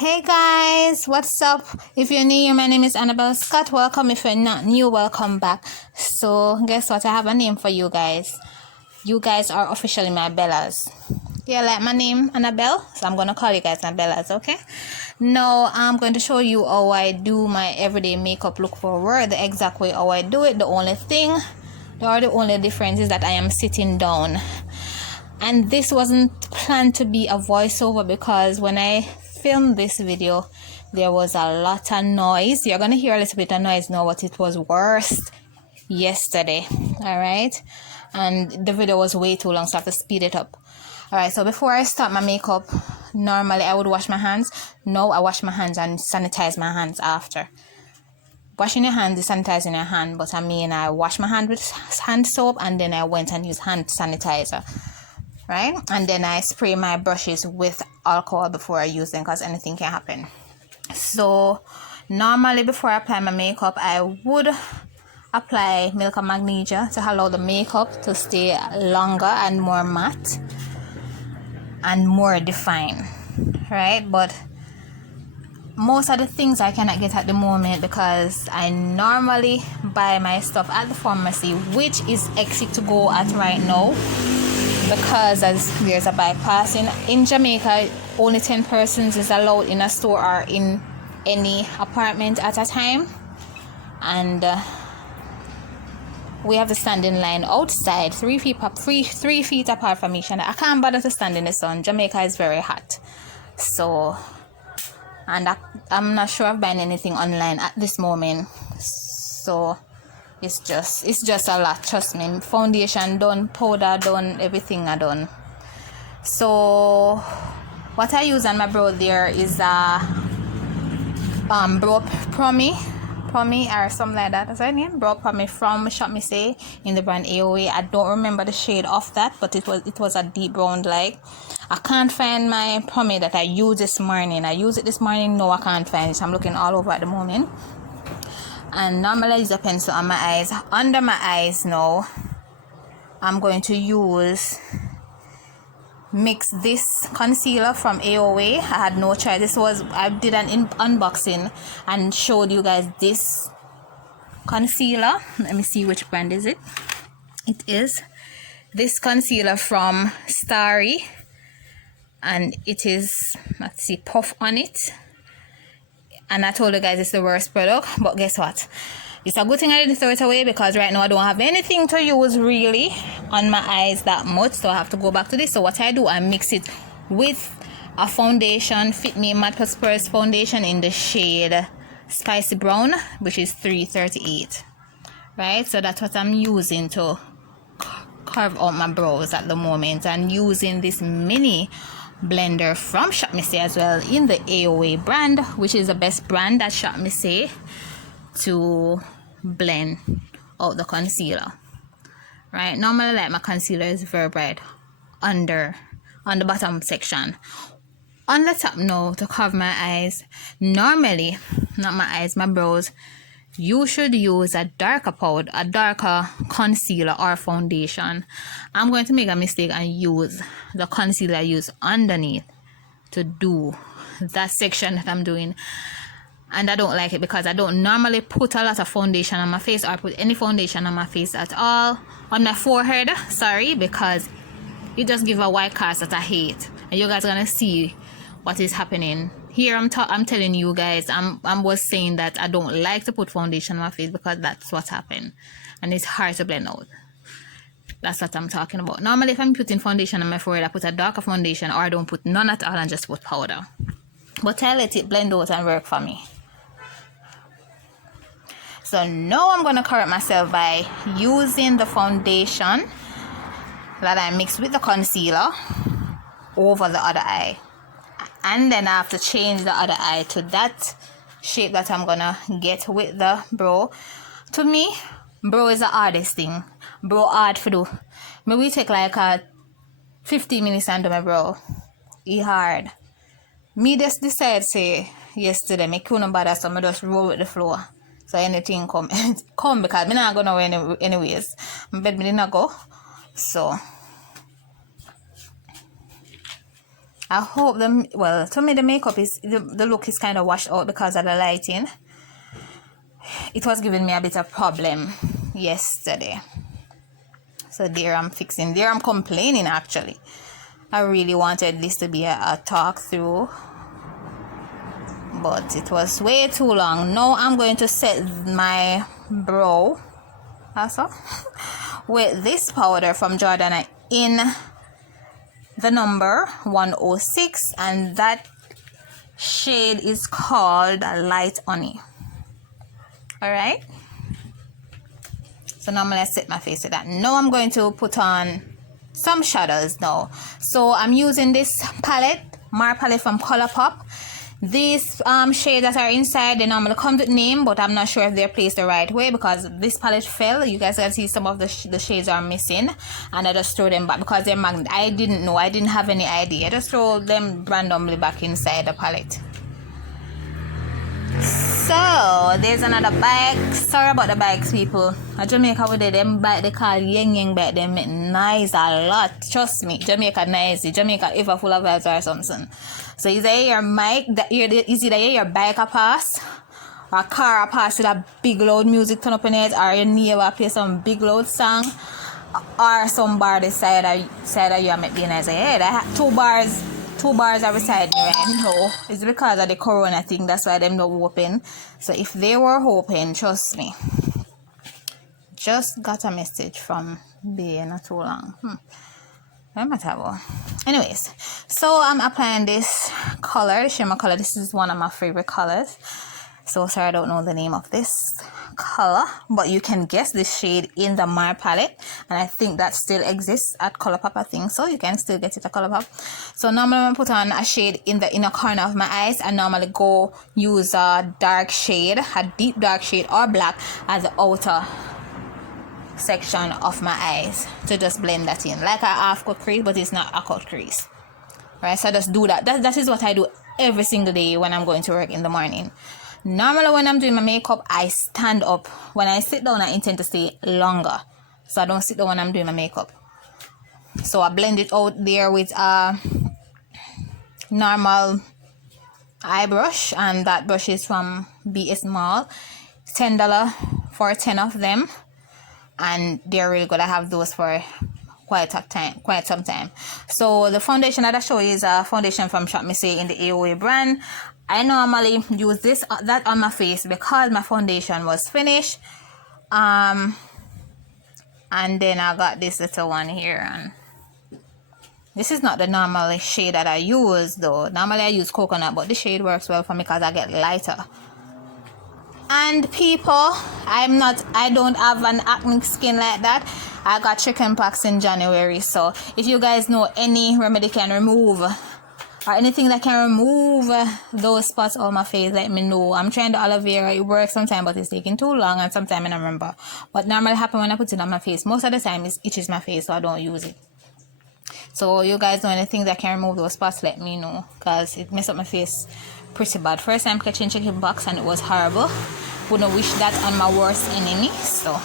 Hey guys, what's up? If you're new, my name is Annabelle Scott. Welcome. If you're not new, welcome back. So, guess what? I have a name for you guys. You guys are officially my Bellas. Yeah, like my name, Annabelle. So, I'm going to call you guys my Bellas, okay? Now, I'm going to show you how I do my everyday makeup look forward, the exact way how I do it. The only difference is that I am sitting down. And this wasn't planned to be a voiceover because when I filmed this video, there was a lot of noise. You're gonna hear a little bit of noise now, but it was worse yesterday. All right, and the video was way too long, so I have to speed it up. All right, so before I start my makeup, normally I would wash my hands. No, I wash my hands and sanitize my hands after. Washing your hands is sanitizing your hand, but I wash my hand with hand soap and then I went and used hand sanitizer. Right, and then I spray my brushes with alcohol before I use them because anything can happen. So normally before I apply my makeup, I would apply milk and magnesia to allow the makeup to stay longer and more matte and more defined, right? But most of the things I cannot get at the moment because I normally buy my stuff at the pharmacy, which is exit to go at right now. Because as there's a bypassing in Jamaica, only 10 persons is allowed in a store or in any apartment at a time, and we have to stand in line outside 3 feet apart from each other. I can't bother to stand in the sun. Jamaica is very hot, so I'm not sure of buying anything online at this moment. So it's just a lot, trust me. Foundation done, powder done, everything I done. So what I use on my brow there is brow Promi or something like that. That's her name, brow Promi from Shop Me Say in the brand AOA. I don't remember the shade of that, but it was a deep brown. Like, I can't find my Promi that I used this morning. I used it this morning. No, I can't find it. I'm looking all over at the moment. And normally I use a pencil on my eyes. Under my eyes now, I'm going to mix this concealer from AOA. I had no choice. I did an unboxing and showed you guys this concealer. Let me see which brand is it. It is this concealer from Starry, and it is, let's see, puff on it. And I told you guys it's the worst product, but guess what? It's a good thing I didn't throw it away because right now I don't have anything to use really on my eyes that much, so I have to go back to this. So what I do, I mix it with a foundation, Fit Me Matte Plus Purse foundation in the shade Spicy Brown, which is 338. Right, so that's what I'm using to carve out my brows at the moment, and using this mini blender from Shop Me Say as well in the AOA brand, which is the best brand at Shop Me Say to blend out the concealer. Right, normally like my concealer is very bright on the bottom section. On the top now, to cover my eyes, normally, not my eyes, my brows, you should use a darker concealer or foundation. I'm going to make a mistake and use the concealer I use underneath to do that section that I'm doing. And I don't like it because I don't normally put a lot of foundation on my face or put any foundation on my face at all. On my forehead, sorry, because it just gives a white cast that I hate. And you guys are going to see what is happening. Here I'm telling you guys, I was saying that I don't like to put foundation on my face because that's what happened. And it's hard to blend out. That's what I'm talking about. Normally if I'm putting foundation on my forehead, I put a darker foundation, or I don't put none at all and just put powder. But I let it blend out and work for me. So now I'm going to correct myself by using the foundation that I mixed with the concealer over the other eye. And then I have to change the other eye to that shape that I'm gonna get with the brow. To me, brow is the hardest thing. Brow hard to do. Maybe take like a 15 minutes and do my brow. It's hard. Me just decide say yesterday, me couldn't bother, so I just roll with the flow. So anything come because me not gonna go anyways. My bed me didn't go. So I hope well, to me the makeup is, the look is kind of washed out because of the lighting. It was giving me a bit of problem yesterday. So there I'm fixing, there I'm complaining actually. I really wanted this to be a talk through, but it was way too long. Now I'm going to set my brow also with this powder from Jordana in the number 106, and that shade is called Light Honey. All right, so now I'm gonna set my face with that. Now I'm going to put on some shadows now. So I'm using this palette, Mar palette from ColourPop. These shades that are inside, they normally come with name, but I'm not sure if they're placed the right way because this palette fell. You guys can see some of the shades are missing, and I just throw them back because they're magnet. I didn't know, I didn't have any idea. I just throw them randomly back inside the palette. So there's another bike. Sorry about the bikes, people. At Jamaica we did them bike, they call Yeng Yeng bike. They make nice a lot. Trust me, Jamaica nice. Jamaica ever full of vibes or something. So is either your mic that is either your bike a pass, or a car a pass with a big loud music turn up in it, or your neighbor play some big loud song, or some bar the side of you make be nice. Yeah, that two bars are beside me right now. It's because of the corona thing, that's why them not open. So if they were open, trust me. Just got a message from B not too long. Anyways, so I'm applying this color, the shimmer color. This is one of my favorite colors. So sorry, I don't know the name of this color, but you can guess this shade in the Mar palette, and I think that still exists at ColourPop. I think so. You can still get it at ColourPop. So normally I'm gonna put on a shade in the inner corner of my eyes, and normally go use a dark shade, a deep dark shade or black as the outer section of my eyes to just blend that in like a half cut crease, but it's not a cut crease, right? So I just do that. That is what I do every single day when I'm going to work in the morning. Normally when I'm doing my makeup, I stand up. When I sit down, I intend to stay longer, so I don't sit down when I'm doing my makeup. So I blend it out there with a normal eye brush, and that brush is from BS Mall. $10 for 10 of them, and they're really good. I have those for quite some time. So the foundation that I show you is a foundation from Shop Missy in the AOA brand. I normally use that on my face because my foundation was finished. And then I got this little one here, and this is not the normal shade that I use though. Normally I use coconut, but this shade works well for me because I get lighter. And people, I don't have an acne skin like that. I got chicken pox in January. So if you guys know any remedy can remove, or anything that can remove those spots on my face, let me know. I'm trying the aloe vera. It works sometimes, but it's taking too long, and sometimes I don't remember. What normally happens when I put it on my face, most of the time it itches my face, so I don't use it. So you guys know anything that can remove those spots, let me know, because it messed up my face pretty bad. First time catching chicken pox, and it was horrible. Wouldn't wish that on my worst enemy. So,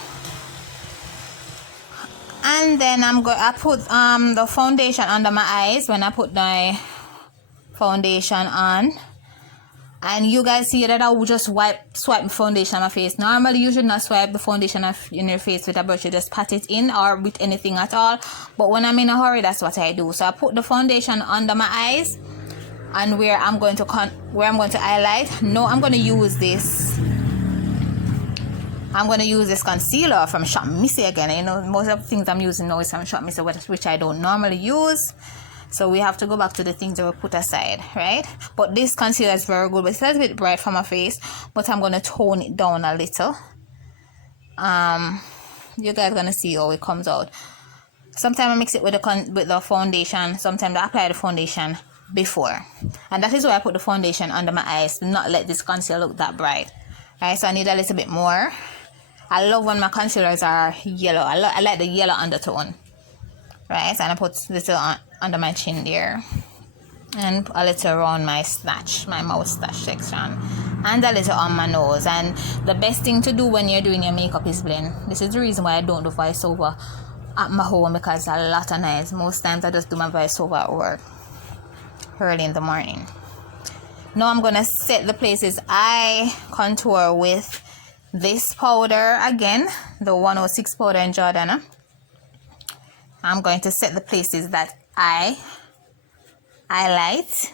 and then I put the foundation under my eyes when I put my foundation on, and you guys see that I will just swipe the foundation on my face. Normally you should not swipe the foundation in your face with a brush. You just pat it in, or with anything at all, but when I'm in a hurry, that's what I do. So I put the foundation under my eyes, and where I'm going to highlight. No, I'm going to use this concealer from Shop Missy again. You know, most of the things I'm using now is from Shop Missy, which I don't normally use. So we have to go back to the things that we put aside, right? But this concealer is very good, but it's a little bit bright for my face, but I'm going to tone it down a little. You guys are going to see how it comes out. Sometimes I mix it with the foundation. Sometimes I apply the foundation before. And that is why I put the foundation under my eyes, to not let this concealer look that bright. Right, so I need a little bit more. I love when my concealers are yellow. I like the yellow undertone. Right, and I put a little under my chin there, and a little around my moustache section, and a little on my nose. And the best thing to do when you're doing your makeup is blend. This is the reason why I don't do voiceover at my home, because a lot of noise. Most times I just do my voiceover at work. early in the morning. Now I'm gonna set the places I contour with this powder again, the 106 powder in Jordana. I'm going to set the places that I highlight,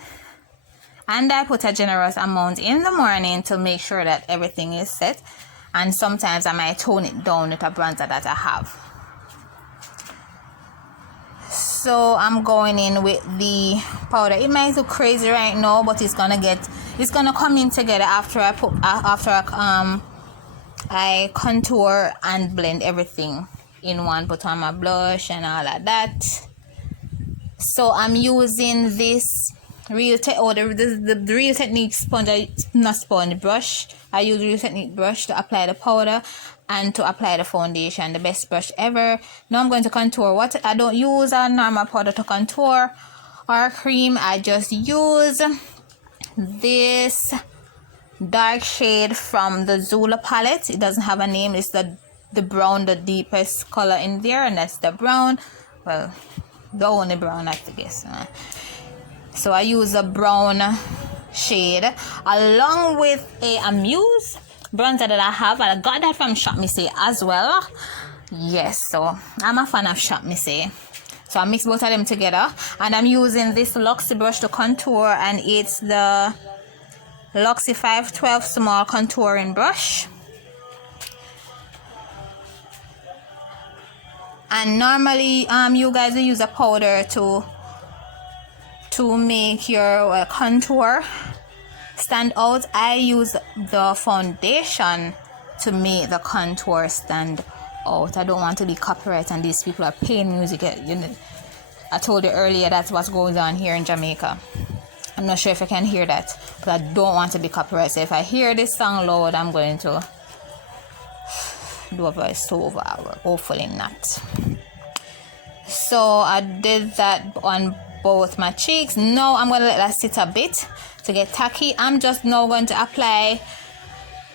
and I put a generous amount in the morning to make sure that everything is set, and sometimes I might tone it down with a bronzer that I have. So I'm going in with the powder. It might look crazy right now, but it's gonna come in together after I contour and blend everything in one, put on my blush and all of that. So I'm using this the Real Technique brush. I use Real Technique brush to apply the powder and to apply the foundation, the best brush ever. Now I'm going to contour. I don't use a normal powder to contour or cream. I just use this dark shade from the Zula palette. It doesn't have a name. It's the brown, the deepest color in there, and that's the brown. Well, the only brown, I guess. So I use a brown shade along with a Amuse bronzer that I have. I got that from Shop Missy as well. Yes, so I'm a fan of Shop Missy. So I mix both of them together, and I'm using this Luxie brush to contour, and it's the Luxie 512 small contouring brush. And normally you guys will use a powder to make your contour stand out. I use the foundation to make the contour stand out. I don't want to be copyright, and these people are paying music. I told you earlier that's what's going on here in Jamaica. I'm not sure if I can hear that, but I don't want to be copyright. So if I hear this song loud, I'm going to do a voiceover. Hopefully not. So I did that on both my cheeks. Now I'm going to let that sit a bit to get tacky. I'm just now going to apply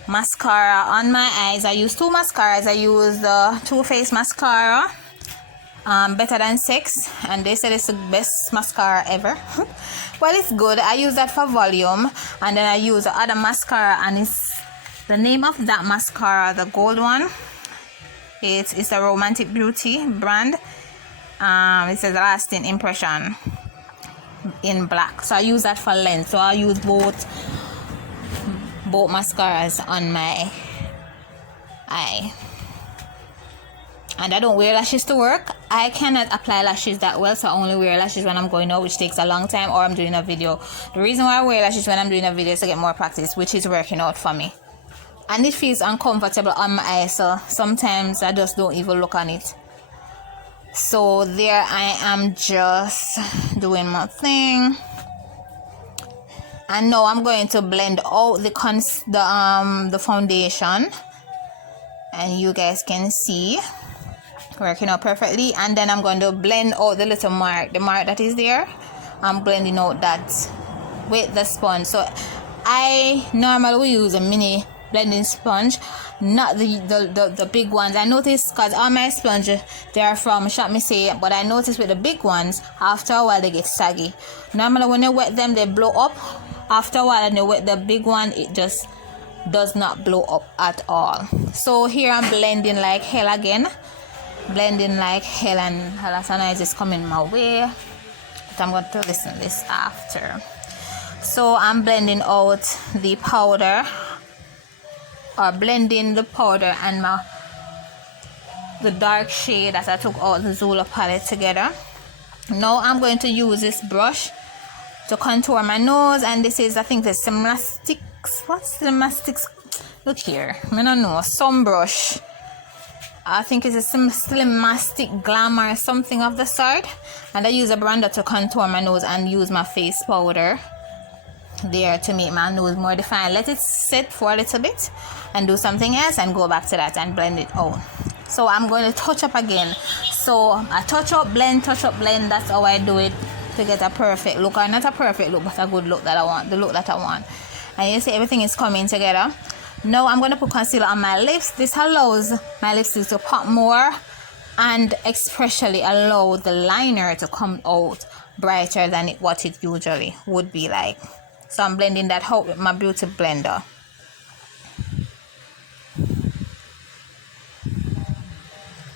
mascara on my eyes. I use two mascaras. I use the Too Faced mascara, Better Than Sex, and they said it's the best mascara ever. Well, it's good. I use that for volume, and then I use the other mascara, and it's the name of that mascara, the gold one. It's a Romantic Beauty brand. It says Lasting Impression in black. So I use that for length. So I use both mascaras on my eye. And I don't wear lashes to work. I cannot apply lashes that well, so I only wear lashes when I'm going out, which takes a long time, or I'm doing a video. The reason why I wear lashes when I'm doing a video is to get more practice, which is working out for me. And it feels uncomfortable on my eyes, so sometimes I just don't even look on it. So there I am, just doing my thing. And now I'm going to blend out the foundation, and you guys can see working out perfectly. And then I'm going to blend out the little mark, that is there. I'm blending out that with the sponge. So I normally use a mini blending sponge, not the big ones. I noticed, because all my sponges, they are from Shop Missy, but I noticed with the big ones, after a while they get saggy. Normally when you wet them, they blow up. After a while, and you wet the big one, it just does not blow up at all. So here I'm blending like hell again. Blending like hell, and Halasana is coming my way, but I'm going to listen to this after. So I'm blending out the powder, or blending the powder and the dark shade that I took out the Zula palette together. Now I'm going to use this brush to contour my nose, and this is, I think, the Simastics. What's the Simastics? Look here, I don't know, some brush. I think it's a Slimastic Glamour, something of the sort. And I use a blender to contour my nose and use my face powder there to make my nose more defined. Let it sit for a little bit and do something else, and go back to that and blend it out. So I'm going to touch up again. So I touch up, blend. That's how I do it to get a perfect look, or not a perfect look, but a good look that I want, the look that I want. And you see everything is coming together. Now I'm going to put concealer on my lips. This allows my lipstick to pop more, and especially allow the liner to come out brighter than what it usually would be like. So I'm blending that out with my beauty blender.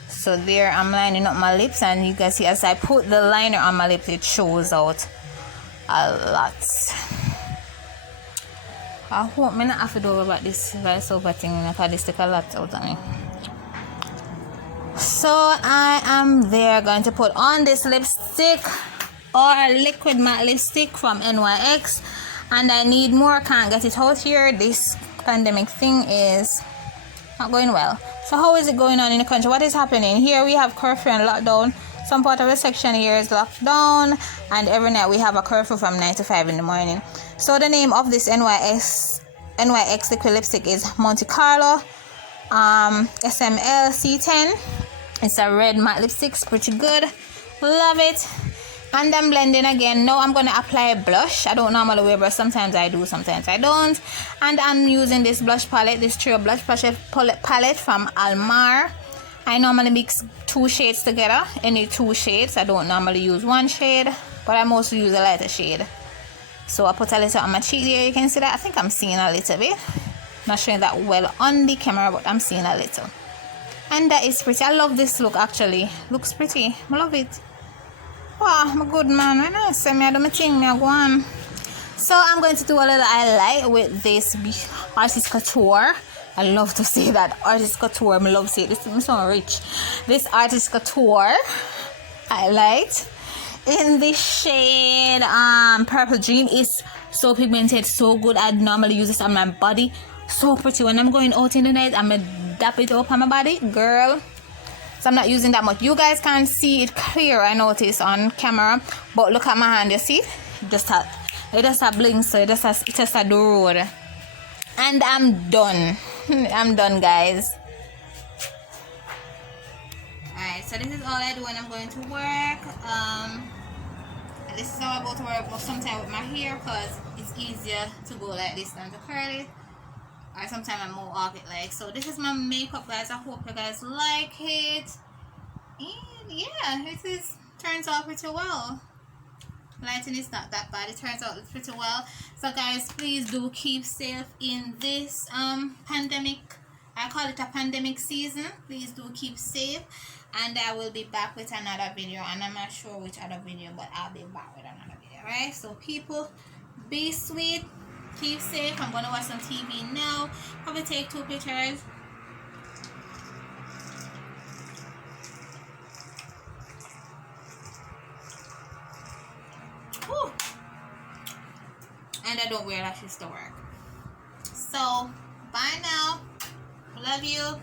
So there, I'm lining up my lips, and you can see as I put the liner on my lips, it shows out a lot. I hope I not have to do about this voiceover thing, because this take a lot out of me. So I am there going to put on this lipstick, or liquid matte lipstick from NYX, and I need more. Can't get it out here. This pandemic thing is not going well. So how is it going on in the country? What is happening here? We have curfew and lockdown. Some part of the section here is locked down, and every night we have a curfew from 9 to 5 in the morning. So the name of this NYX liquid lipstick is Monte Carlo SML C10. It's a red matte lipstick. It's pretty good. Love it. And I'm blending again. Now I'm going to apply blush. I don't normally wear brush. Sometimes I do, sometimes I don't. And I'm using this blush palette, this Trio Blush palette from Almar. I normally mix 2 shades together. Any 2 shades. I don't normally use 1 shade, but I mostly use a lighter shade. So I put a little on my cheek there. You can see that. I think I'm seeing a little bit. Not showing that well on the camera, but I'm seeing a little. And that is pretty. I love this look actually. Looks pretty. I love it. Wow, I'm a good man. When I say me I do my thing, me I go on. So I'm going to do a little highlight with this Artist Couture. I love to say that. Artist Couture. I love to say it. This is so rich. This Artist Couture highlight in the shade Purple Dream is so pigmented, so good. I normally use this on my body. So pretty. When I'm going out in the night, I'm going to dap it up on my body. Girl. So I'm not using that much. You guys can't see it clear, I notice, on camera. But look at my hand, you see? It just a blink, so it just a do road. And I'm done. I'm done, guys. Alright, so this is all I do when I'm going to work. This is how I go to work most sometimes with my hair, because it's easier to go like this than to curl it. Or sometimes I move off it like so. This is my makeup, guys. I hope you guys like it. And yeah, it turns out pretty well. Lighting is not that bad. It turns out pretty well. So guys, please do keep safe in this pandemic. I call it a pandemic season. Please do keep safe, and I will be back with another video, and I'm not sure which other video, but I'll be back with another video. Right, so people, be sweet. Keep safe. I'm gonna watch some TV now. Probably take 2 pictures. Whew. And I don't wear lashes to work. So bye now. Love you.